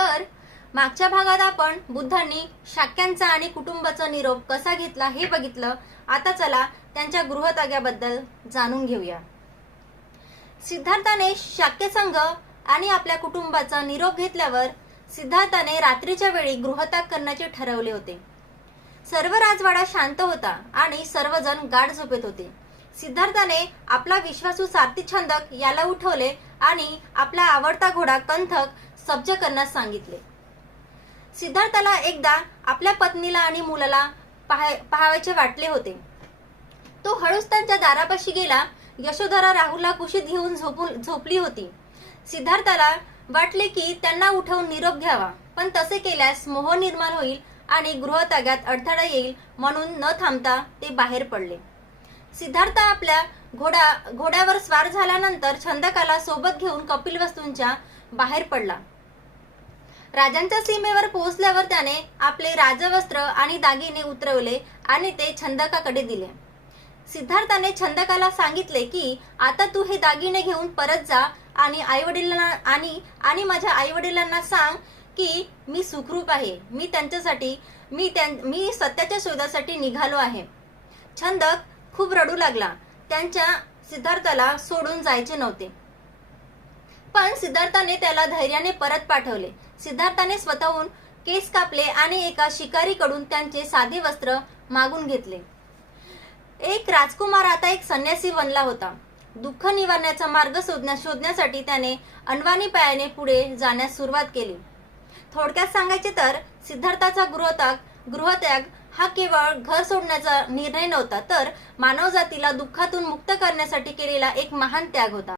तर मागच्या भागात आपण बुद्धांनी शाक्यांचा आणि कुटुंबाचा निरोप कसा घेतला हे बघितलं. आता चला त्यांच्या गृहत्यागाबद्दल जाणून घेऊया. सिद्धार्थाने शाक्य संघ आणि आपल्या कुटुंबाचा निरोप घेतल्यावर सिद्धार्थाने रात्रीच्या वेळी गृहत्याग करण्याचे ठरवले होते. सर्व राजवाडा शांत होता आणि सर्वजण गाढ झोपेत होते. सिद्धार्थाने आपला विश्वासू सारथी छंदक याला उठवले आणि आपला आवडता घोडा कंथक सज्ज करण्यास सांगितले. सिद्धार्थाला एकदा आपल्या पत्नीला आणि मुलाला पाहायचे वाटले होते. तो हळूच त्यांच्या दारापाशी गेला. यशोधरा राहुलला कुशीत घेऊन झोपली होती. सिद्धार्थाला वाटले की त्यांना उठवून निरोप घ्यावा, पण तसे केल्यास मोह निर्माण होईल आणि गृहत्यागात अडथळा येईल, म्हणून न थांबता ते बाहेर पडले. सिद्धार्थ आपल्या घोड्यावर स्वार झाल्यानंतर छंदकाला सोबत घेऊन कपिलवस्तूंच्या बाहेर पडला. राजांच्या सीमेवर पोहोचल्यावर त्याने आपले राजवस्त्र आणि दागिने उतरवले आणि ते छंदकाकडे दिले. सिद्धार्थाने छंदकाला सांगितले की आता तू हे दागिने घेऊन परत जा आणि आई माझ्या आई वडिलांना सांग की मी सुखरूप आहे. मी सत्याच्या शोधासाठी निघालो आहे. छंदक खूप रडू लागला. त्यांच्या सिद्धार्थाला सोडून जायचे नव्हते, पण सिद्धार्थाने त्याला धैर्याने परत पाठवले. सिद्धार्थाने स्वतःहून केस कापले आणि एका शिकारीकडून त्यांचे साधे वस्त्र मागून घेतले. एक राजकुमार आता एक संन्यासी बनला होता. दुःख निवारण्याचा मार्ग शोधण्यासाठी त्याने अनवाणी पायाने पुढे जाण्यास सुरुवात केली. थोडक्यात सांगायचे तर सिद्धार्थाचा गृहत्याग हा केवळ घर सोडण्याचा निर्णय नव्हता, तर मानवजातीला दुःखातून मुक्त करण्यासाठी केलेला एक महान त्याग होता.